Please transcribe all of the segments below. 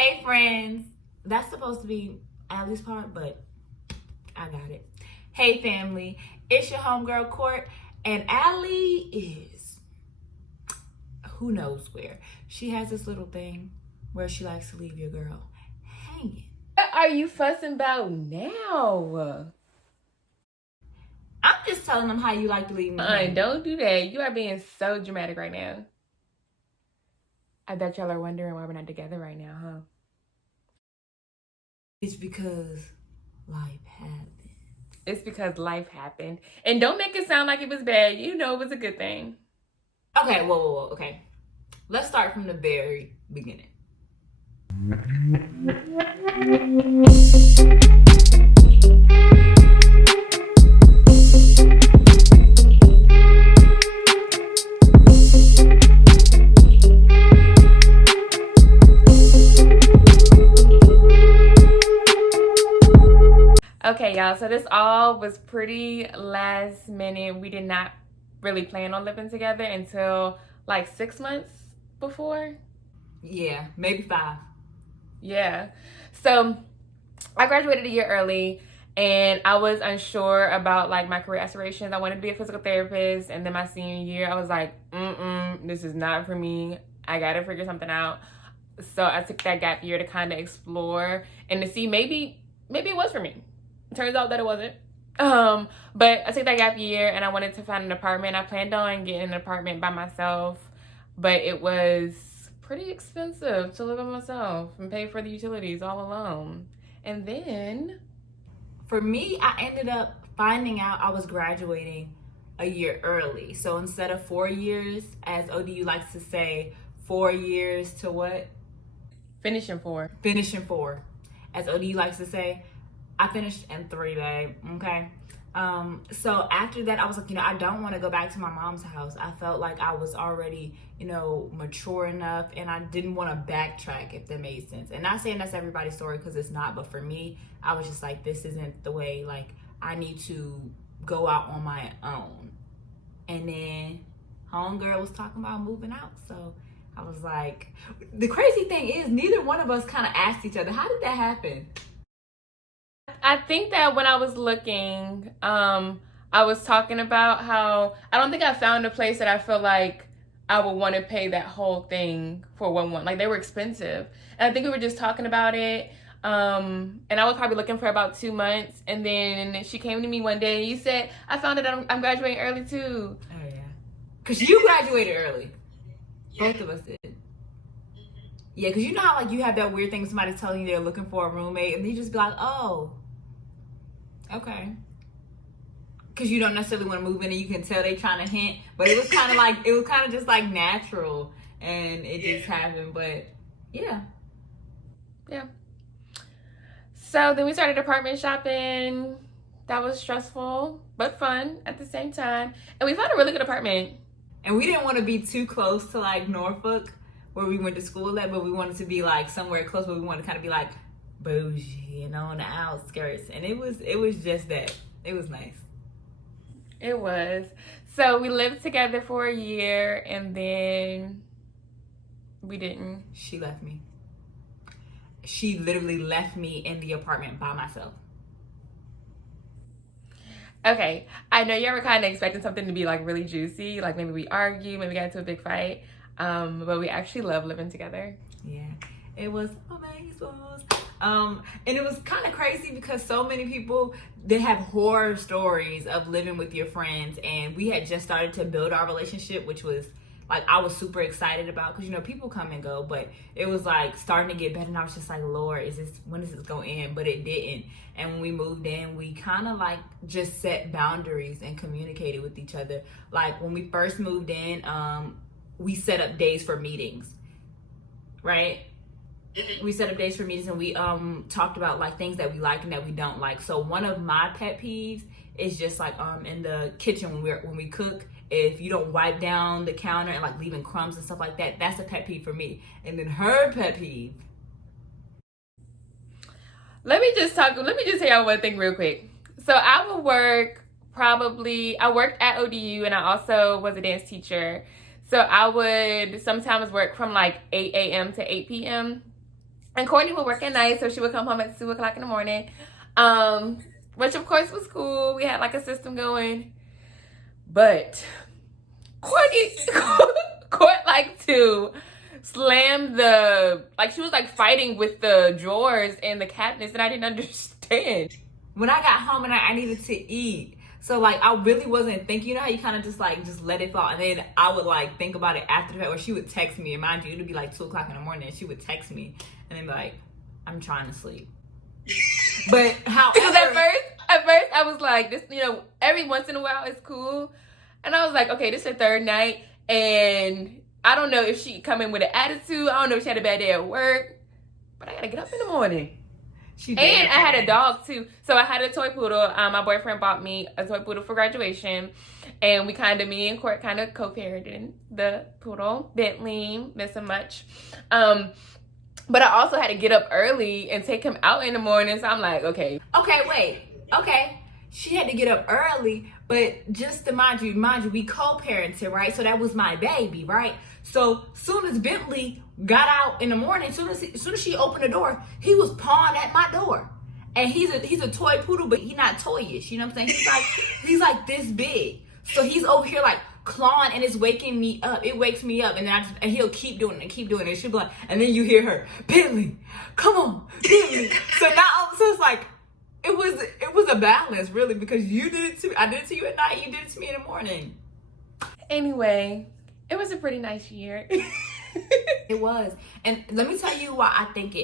Hey friends, that's supposed to be Allie's part, but I got it. Hey family, it's your homegirl Court, and Allie is who knows where. She has this little thing where she likes to leave your girl hanging. What are you fussing about now? I'm just telling them how you like to leave me hanging. Don't do that. You are being so dramatic right now. I bet y'all are wondering why we're not together right now, huh? It's because life happened. It's because life happened. And don't make it sound like it was bad. You know it was a good thing. Okay, whoa. Okay. Let's start from the very beginning. Okay, y'all, so this all was pretty last minute. We did not really plan on living together until like 6 months before. Yeah, maybe 5. Yeah. So I graduated a year early and I was unsure about like my career aspirations. I wanted to be a physical therapist, and then my senior year I was like, this is not for me. I gotta figure something out. So I took that gap year to kind of explore and to see maybe it was for me. It turns out that it wasn't. But I took that gap year and I wanted to find an apartment. I planned on getting an apartment by myself, but it was pretty expensive to live by myself and pay for the utilities all alone. And then For me, I ended up finding out I was graduating a year early. So instead of 4 years, as ODU likes to say, 4 years to what? finishing 4. Finishing 4. As ODU likes to say, I finished in 3, babe. Okay. So after that, I was like, I don't want to go back to my mom's house. I felt like I was already, mature enough, and I didn't want to backtrack, if that made sense. And not saying that's everybody's story, because it's not, but for me, I was just like, this isn't the way, like, I need to go out on my own. And then homegirl was talking about moving out, so I was like, the crazy thing is, neither one of us kind of asked each other, how did that happen? I think that when I was looking, I was talking about how I don't think I found a place that I feel like I would want to pay that whole thing for one. Like, they were expensive. And I think we were just talking about it. And I was probably looking for about 2 months. And then she came to me one day and you said, I found that I'm graduating early too. Oh, yeah. Because you graduated early. Both of us did. Yeah, because you know how, like, you have that weird thing, somebody telling you they're looking for a roommate, and you just be like, oh, okay. Because you don't necessarily want to move in, and you can tell they trying to hint, but it was kind of just like natural, and it just happened. But yeah. So then we started apartment shopping. That was stressful but fun at the same time, and we found a really good apartment. And we didn't want to be too close to like Norfolk, where we went to school at, but we wanted to be like somewhere close, but we wanted to kind of be like bougie, on the outskirts. And it was just that. It was nice. It was. So we lived together for a year, and then we didn't. She left me. She literally left me in the apartment by myself. Okay, I know you were kind of expecting something to be like really juicy, like maybe we argue, maybe we got into a big fight, but we actually love living together. Yeah, it was amazing. And it was kind of crazy because so many people, they have horror stories of living with your friends, and we had just started to build our relationship, which was like, I was super excited about, because people come and go, but it was like starting to get better, and I was just like, Lord, when is this gonna end? But it didn't. And when we moved in, we kind of like just set boundaries and communicated with each other. Like when we first moved in, we set up days for meetings, right? We set up days for meetings, and we talked about like things that we like and that we don't like. So one of my pet peeves is just like in the kitchen when we cook, if you don't wipe down the counter and like leaving crumbs and stuff like that, that's a pet peeve for me. And then her pet peeve. Let me just tell y'all one thing real quick. So I worked at ODU, and I also was a dance teacher. So I would sometimes work from like 8 a.m. to 8 p.m. And Courtney would work at night, so she would come home at 2 o'clock in the morning. Which of course was cool. We had like a system going. But Courtney Court like to slam the, like she was like fighting with the drawers and the cabinets, and I didn't understand. When I got home and I needed to eat, so like I really wasn't thinking. You know how you kind of just let it fall, and then I would like think about it after the fact, or she would text me. And mind you, it'd be like 2 o'clock in the morning, and she would text me and then be like, "I'm trying to sleep." But however, Because at first I was like, this, you know, every once in a while it's cool, and I was like, okay, this is the third night, and I don't know if she come in with an attitude. I don't know if she had a bad day at work, but I gotta get up in the morning. she did. And I had a dog too. So I had a toy poodle. My boyfriend bought me a toy poodle for graduation. And me and Court kind of co-parented the poodle. Bentley, miss him much. But I also had to get up early and take him out in the morning. So I'm like, okay. Okay, wait. Okay. She had to get up early, but just to mind you, we co-parented, right? So that was my baby, right? So soon as Bentley got out in the morning, soon as she opened the door, he was pawing at my door. And he's a toy poodle, but he's not toyish. You know what I'm saying? He's like this big. So he's over here like clawing, and it's waking me up. It wakes me up, and then and he'll keep doing it and keep doing it. She'll be like, and then you hear her, Bentley, come on, Bentley. So now it's like it was a balance really, because you did it to me. I did it to you at night. You did it to me in the morning. Anyway, it was a pretty nice year. It was. And let me tell you why I think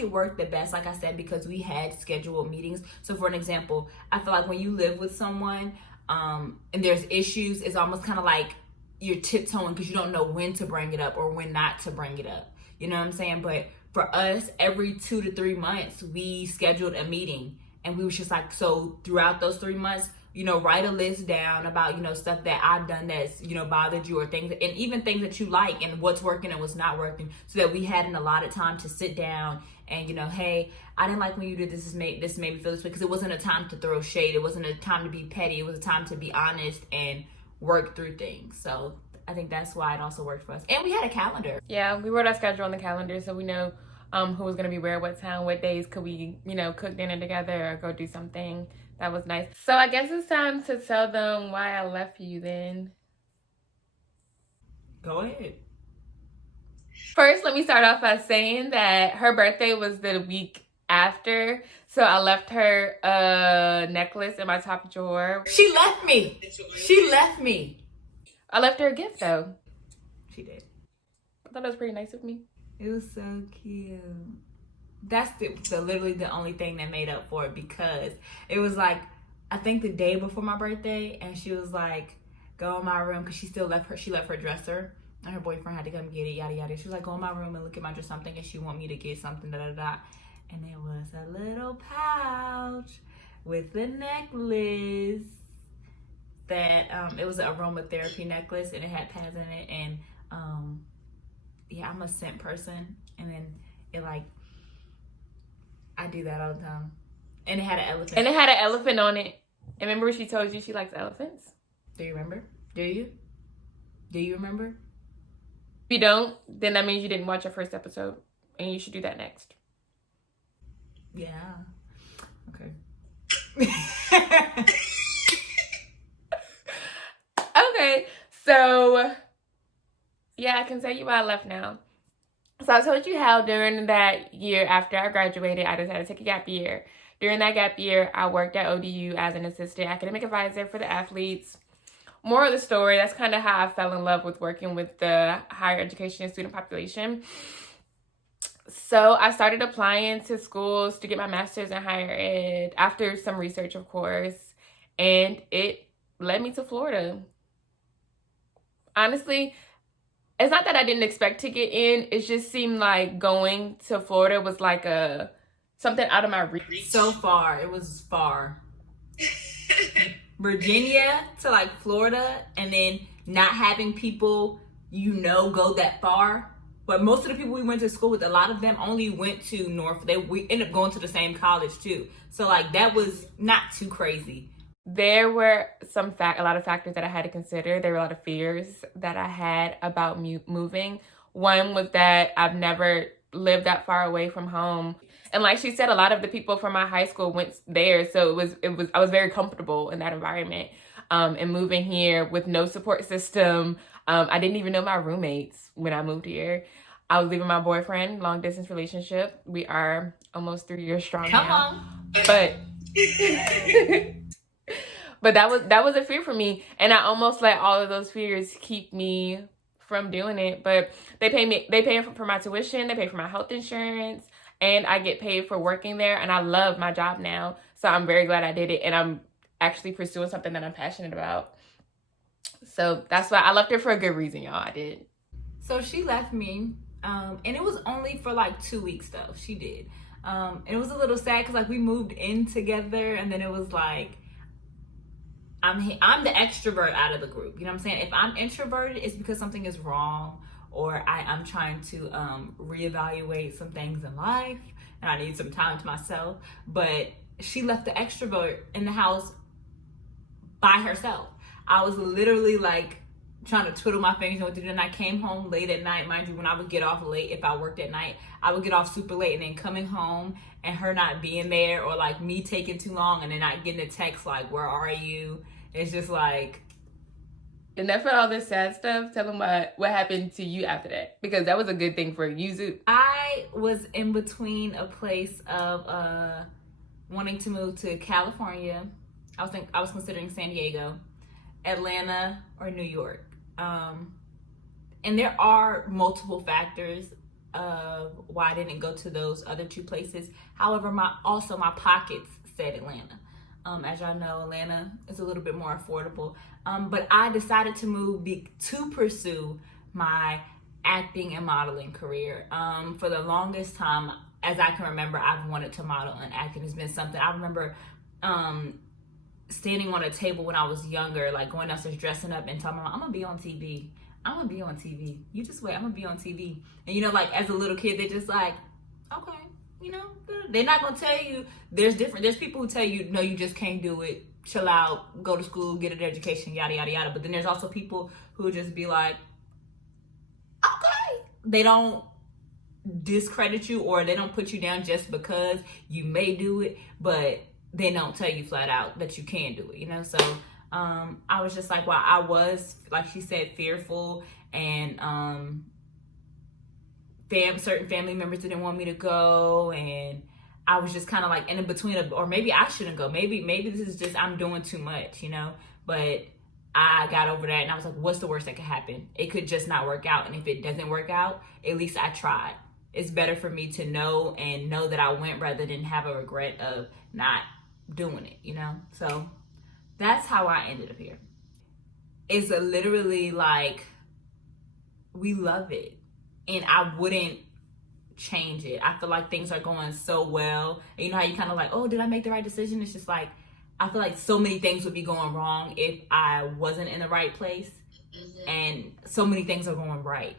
it worked the best, like I said, because we had scheduled meetings. So for an example, I feel like when you live with someone and there's issues, it's almost kind of like you're tiptoeing because you don't know when to bring it up or when not to bring it up. You know what I'm saying? But for us, every 2 to 3 months, we scheduled a meeting, and we was just like, so throughout those 3 months, you know, write a list down about, you know, stuff that I've done that's, you know, bothered you, or things, and even things that you like and what's working and what's not working, so that we had an allotted time to sit down and, you know, hey, I didn't like when you did this. This made me feel this way, because it wasn't a time to throw shade. It wasn't a time to be petty. It was a time to be honest and work through things. So I think that's why it also worked for us. And we had a calendar. Yeah, we wrote our schedule on the calendar, so we know who was gonna be where, what time, what days could we, you know, cook dinner together or go do something. That was nice. So I guess it's time to tell them why I left you then. Go ahead. First, let me start off by saying that her birthday was the week after. So I left her a necklace in my top drawer. She left me. I left her a gift though. She did. I thought it was pretty nice of me. It was so cute. That's literally the only thing that made up for it, because it was like, I think the day before my birthday, and she was like, go in my room, because she left her dresser, and her boyfriend had to come get it, yada yada. She was like, go in my room and look at my dress, something, and she want me to get something, da da da. And it was a little pouch with a necklace that it was an aromatherapy necklace, and it had pads in it. And yeah, I'm a scent person, and then it like, I do that all the time. And it had an elephant. And it had an elephant on it. And remember she told you she likes elephants? Do you remember? Do you remember? If you don't, then that means you didn't watch our first episode, and you should do that next. Yeah. Okay. Okay, so yeah, I can tell you why I left now. So I told you how during that year after I graduated, I decided to take a gap year. During that gap year, I worked at ODU as an assistant academic advisor for the athletes. More of the story, that's kind of how I fell in love with working with the higher education student population. So I started applying to schools to get my master's in higher ed after some research, of course, and it led me to Florida. Honestly, it's not that I didn't expect to get in. It just seemed like going to Florida was like something out of my reach. So far, it was far. Virginia to like Florida, and then not having people, you know, go that far. But most of the people we went to school with, a lot of them only went to North. We ended up going to the same college too. So like that was not too crazy. There were a lot of factors that I had to consider. There were a lot of fears that I had about moving. One was that I've never live that far away from home. And like she said, a lot of the people from my high school went there, so I was very comfortable in that environment. And moving here with no support system, I didn't even know my roommates when I moved here. I was leaving my boyfriend, long distance relationship. We are almost 3 years strong Come now. on. But but that was a fear for me, and I almost let all of those fears keep me from doing it. But they pay for my tuition, they pay for my health insurance, and I get paid for working there, and I love my job now. So I'm very glad I did it, and I'm actually pursuing something that I'm passionate about. So that's why I left her for a good reason, y'all. I did. So she left me, and it was only for like 2 weeks though. She did. And it was a little sad because like we moved in together, and then it was like I'm the extrovert out of the group. You know what I'm saying? If I'm introverted, it's because something is wrong, or I'm trying to reevaluate some things in life, and I need some time to myself. But she left the extrovert in the house by herself. I was literally like trying to twiddle my fingers and what to do. And I came home late at night. Mind you, when I would get off late, if I worked at night, I would get off super late, and then coming home and her not being there, or like me taking too long and then not getting a text like, where are you? It's just like. And after all this sad stuff, tell them what happened to you after that, because that was a good thing for you. I was in between a place of wanting to move to California. I was considering San Diego, Atlanta, or New York. And there are multiple factors of why I didn't go to those other two places. However, my pockets said Atlanta. As y'all know, Atlanta is a little bit more affordable. But I decided to move to pursue my acting and modeling career. For the longest time, as I can remember, I've wanted to model and acting has been something. I remember standing on a table when I was younger, like going downstairs dressing up and telling my mom, I'm gonna be on TV. I'm gonna be on TV. You just wait, I'm gonna be on TV. And you know, like as a little kid, they're just like, okay, you know, they're not gonna tell you there's people who tell you, no, you just can't do it. Chill out, go to school, get an education, yada, yada, yada. But then there's also people who just be like, okay. They don't discredit you, or they don't put you down just because you may do it, but they don't tell you flat out that you can do it, you know? So I was just like, well, I was, like she said, fearful, and certain family members didn't want me to go, and I was just kind of like in between, or maybe I shouldn't go. Maybe this is just, I'm doing too much, you know? But I got over that, and I was like, what's the worst that could happen? It could just not work out, and if it doesn't work out, at least I tried. It's better for me to know that I went rather than have a regret of not doing it, you know? So that's how I ended up here. It's literally like, we love it, and I wouldn't change it. I feel like things are going so well, and you know how you kind of like, oh, did I make the right decision? It's just like, I feel like so many things would be going wrong if I wasn't in the right place, and so many things are going right.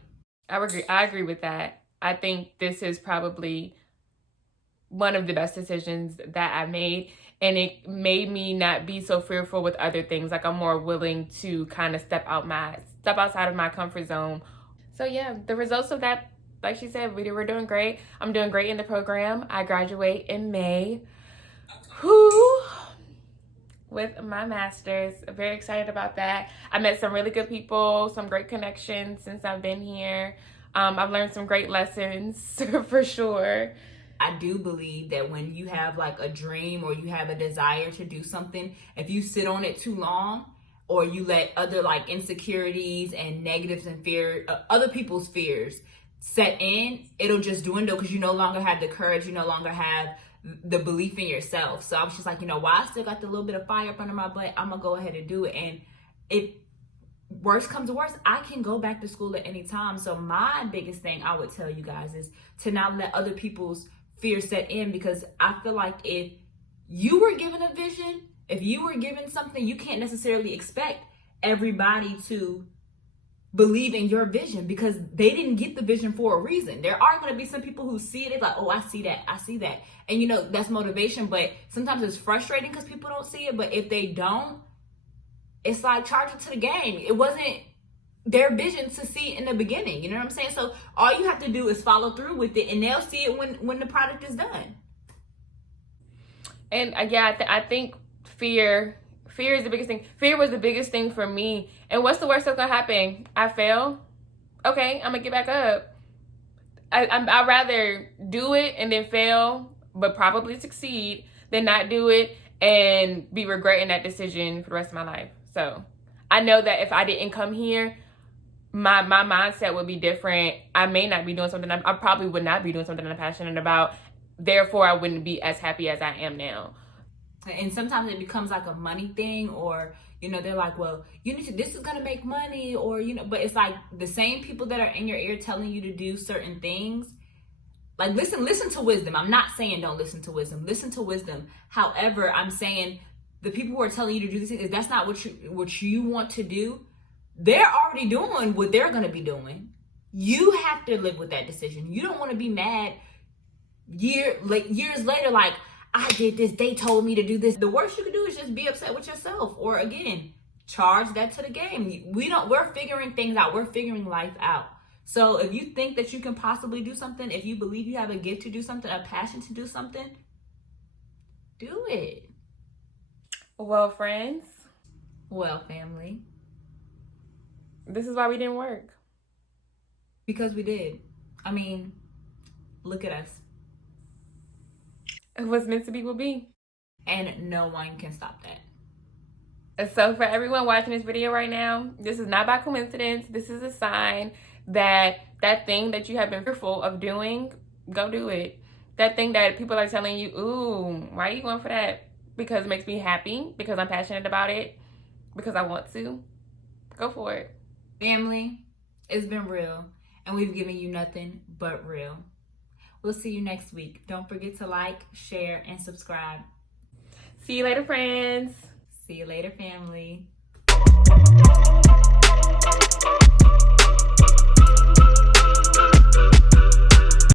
I agree with that. I think this is probably one of the best decisions that I made, and it made me not be so fearful with other things. Like, I'm more willing to kind of step outside of my comfort zone. So yeah, the results of that, like she said, we're doing great. I'm doing great in the program. I graduate in May. Whoo! With my master's. Very excited about that. I met some really good people, some great connections since I've been here. I've learned some great lessons for sure. I do believe that when you have like a dream, or you have a desire to do something, if you sit on it too long, or you let other like insecurities and negatives and fear, other people's fears set in, it'll just dwindle, because you no longer have the courage, you no longer have the belief in yourself. So I was just like, you know, while I still got the little bit of fire up under my butt, I'm gonna go ahead and do it. And if worst comes to worst, I can go back to school at any time. So my biggest thing I would tell you guys is to not let other people's fear set in, because I feel like if you were given a vision, if you were given something, you can't necessarily expect everybody to believe in your vision, because they didn't get the vision for a reason. There are going to be some people who see it, it's like, oh, I see that. And you know, that's motivation, but sometimes it's frustrating because people don't see it. But if they don't, it's like charging to the game. It wasn't their vision to see in the beginning. You know what I'm saying? So all you have to do is follow through with it, and they'll see it when the product is done. And I think fear is the biggest thing. Fear was the biggest thing for me. And what's the worst that's gonna happen? I fail. Okay, I'm gonna get back up. I'd rather do it and then fail, but probably succeed, than not do it and be regretting that decision for the rest of my life. So I know that if I didn't come here, my mindset would be different. I may not be doing something. I probably would not be doing something I'm passionate about. Therefore, I wouldn't be as happy as I am now. And sometimes it becomes like a money thing, or, you know, they're like, well, you need to, this is going to make money, or, you know, but it's like the same people that are in your ear telling you to do certain things. Like, listen to wisdom. I'm not saying don't listen to wisdom. Listen to wisdom. However, I'm saying the people who are telling you to do this thing, if that's not what you want to do, they're already doing what they're going to be doing. You have to live with that decision. You don't want to be mad years later, like, I did this, they told me to do this. The worst you can do is just be upset with yourself, or again, charge that to the game. We're figuring things out. We're figuring life out. So if you think that you can possibly do something, if you believe you have a gift to do something, a passion to do something, do it. Well, friends. Well, family. This is why we didn't work. Because we did. I mean, look at us. What's meant to be will be. And no one can stop that. And so for everyone watching this video right now, this is not by coincidence. This is a sign that thing that you have been fearful of doing, go do it. That thing that people are telling you, ooh, why are you going for that? Because it makes me happy, because I'm passionate about it, because I want to. Go for it. Family, it's been real, and we've given you nothing but real. We'll see you next week. Don't forget to like, share, and subscribe. See you later, friends. See you later, family.